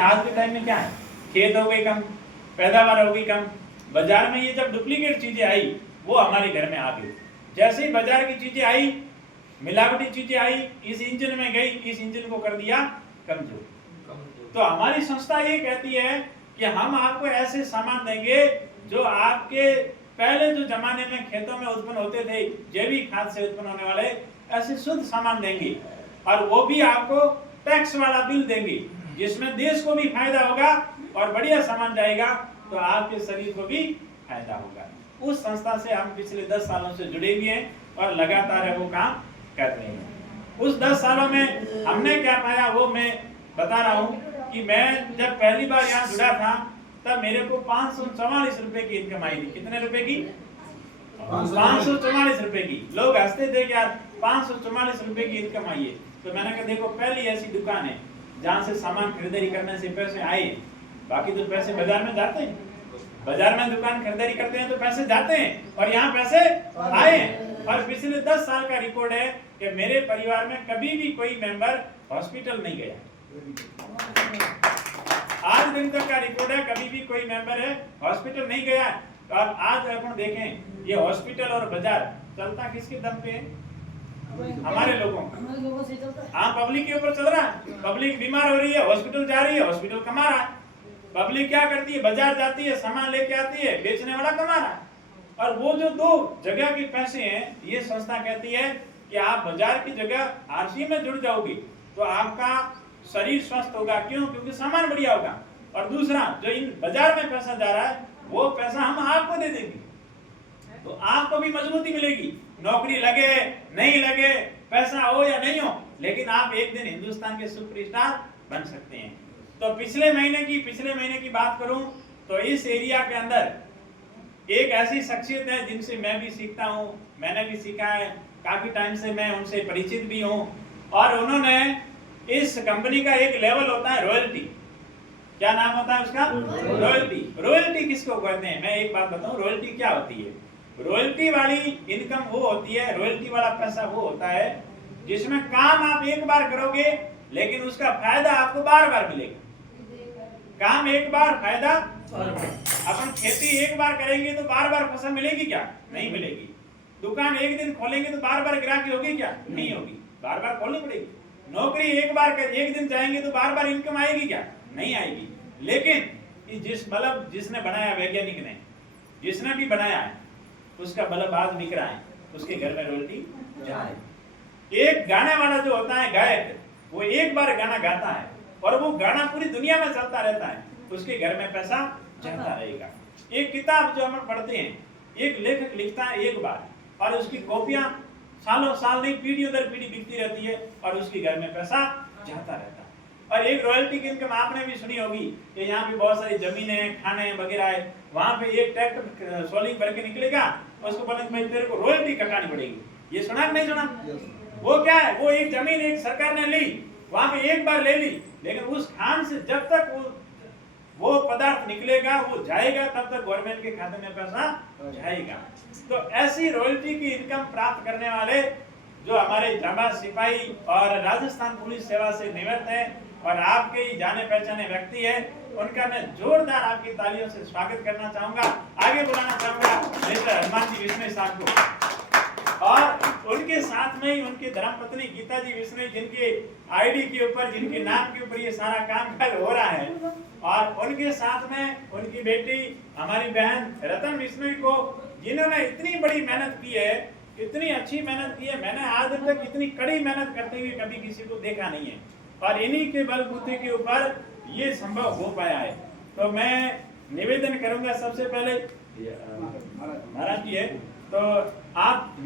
आज के टाइम में क्या है, खेत हो गई कम, पैदावार हो गई कम, बाजार में ये जब डुप्लीकेट चीजें आई वो हमारे घर में आ गई। जैसे ही बाजार की चीजें आई, मिलावटी चीजें आई, इस इंजन में गई, इस इंजन को कर दिया कमजोर। तो हमारी संस्था ये कहती है कि हम आपको ऐसे सामान देंगे जो आपके पहले जो जमाने में खेतों में उत्पन्न होते थे, जैविक खाद से उत्पन्न होने वाले ऐसे शुद्ध सामान देंगे, और वो भी आपको टैक्स वाला बिल देंगे जिसमें देश को भी फायदा होगा और बढ़िया सामान जाएगा तो आपके शरीर को भी फायदा होगा। उस संस्था से हम पिछले 10 सालों से जुड़े हुए हैं और लगातार वो काम कर रहे हैं। उस 10 सालों में हमने क्या पाया वो मैं बता रहा हूँ कि मैं जब पहली बार यहाँ जुड़ा था तब मेरे को 544 रुपए की इनकम आई थी। कितने रुपए की? 544 रुपए की। लोग हंसते थे कि यार 544 रुपए की इनकम आई है। तो मैंने कहा देखो पहली ऐसी दुकान है जहाँ से सामान खरीदारी करने से पैसे आए, बाकी तो पैसे बाजार में जाते हैं, बाजार में दुकान खरीदारी करते हैं तो पैसे जाते हैं, और यहाँ पैसे आए। और पिछले 10 साल का रिकॉर्ड है कि मेरे परिवार में कभी भी कोई मेंबर हॉस्पिटल नहीं गया। आज दिन तक का रिकॉर्ड है, कभी भी कोई मेंबर है हॉस्पिटल नहीं गया। और आज अपन देखें ये हॉस्पिटल और बाजार चलता किसके दम पे है? हमारे लोगों से चलता है। हाँ, पब्लिक के ऊपर चल रहा है। पब्लिक बीमार हो रही है, हॉस्पिटल जा रही है, हॉस्पिटल कमा रहा है। पब्लिक क्या करती है? बाजार जाती है, सामान लेके आती है, बेचने वाला कमा रहा है। और वो जो 2 जगह के पैसे हैं, ये संस्था कहती है कि आप बाजार की जगह आरसी में जुड़ जाओगे तो आपका शरीर स्वस्थ होगा। क्यों? क्योंकि सामान बढ़िया होगा। और दूसरा जो इन बाजार में पैसा जा रहा है वो पैसा हम आपको दे देंगे, तो आपको भी मजबूती मिलेगी। नौकरी लगे नहीं लगे, पैसा हो या नहीं हो, लेकिन आप एक दिन हिंदुस्तान के सुपरस्टार बन सकते हैं। तो पिछले महीने की बात करूं तो इस एरिया के अंदर एक ऐसी शख्सियत है जिनसे मैं भी सीखता हूं, मैंने भी सीखा है, काफी टाइम से मैं उनसे परिचित भी हूं। और उन्होंने इस कंपनी का एक लेवल होता है रॉयल्टी। क्या नाम होता है उसका? रॉयल्टी। रॉयल्टी किसको कहते हैं? मैं एक बात बताऊं, रॉयल्टी क्या होती है? रॉयल्टी वाली इनकम वो होती है, रॉयल्टी वाला पैसा वो होता है जिसमें काम आप एक बार करोगे लेकिन उसका फायदा आपको बार बार मिलेगा। काम एक बार, फायदा अपन खेती एक बार करेंगे तो बार बार फसल मिलेगी क्या? नहीं मिलेगी। दुकान एक दिन खोलेंगे तो बार बार ग्राहकी होगी क्या? नहीं होगी, बार बार खोलनी पड़ेगी। नौकरी एक दिन जाएंगे तो बार बार इनकम आएगी क्या? नहीं आएगी। लेकिन जिसने बनाया, वैज्ञानिक ने, जिसने भी बनाया है उसका बल्ब आज बिक रहा है, उसके घर में रॉयल्टी जा रही है। एक गाने वाला जो होता है गायक, वो एक बार गाना गाता है और वो गाना पूरी दुनिया में चलता रहता है, उसके घर में पैसा जाता रहेगा। एक किताब जो हम पढ़ते हैं, एक लेखक लिखता है एक बार और उसकी कॉपियां सालों साल नहीं, पीढ़ी दर पीढ़ी बिकती रहती है और उसके घर में पैसा जाता रहता है। और एक रॉयल्टी की इनकम आपने भी सुनी होगी कि यहाँ पे बहुत सारी जमीनें, खाने वगैरह है, वहां पे एक ट्रैक्टर सोलिंग भर के निकलेगा, उसको बोलेंगे भाई तेरे को रॉयल्टी कटानी पड़ेगी। ये सुना कि नहीं सुना? वो क्या है? वो एक जमीन एक सरकार ने ली, वहां पे एक बार ले ली, लेकिन उस खान से जब तक वो पदार्थ निकलेगा, वो जाएगा, तब तक गवर्नमेंट के खाते में पैसा जाएगा। तो ऐसी रॉयल्टी की इनकम प्राप्त करने वाले जो हमारे जांबाज सिपाही और राजस्थान पुलिस सेवा से निवृत्त है और आपके ही जाने पहचाने व्यक्ति है, उनका मैं जोरदार आपकी तालियों से स्वागत करना चाहूंगा। आगे बुलाना चाहूंगा मिस्टर हनुमान जी विश्नोई साहब को, और उनके साथ में ही उनकी धर्मपत्नी गीता जी विश्नोई, जिनके आईडी के ऊपर, जिनके नाम के ऊपर ये सारा काम काज हो रहा है, और उनके साथ में उनकी बेटी हमारी बहन रतन विश्नोई को, जिन्होंने इतनी बड़ी मेहनत की है, इतनी अच्छी मेहनत की है, मैंने आज तक इतनी कड़ी मेहनत करते हुए कभी किसी को देखा नहीं है, और इन्हीं के बलबूते के ऊपर ये संभव हो पाया है। तो मैं निवेदन करूंगा सबसे पहले महाराज जी है तो आप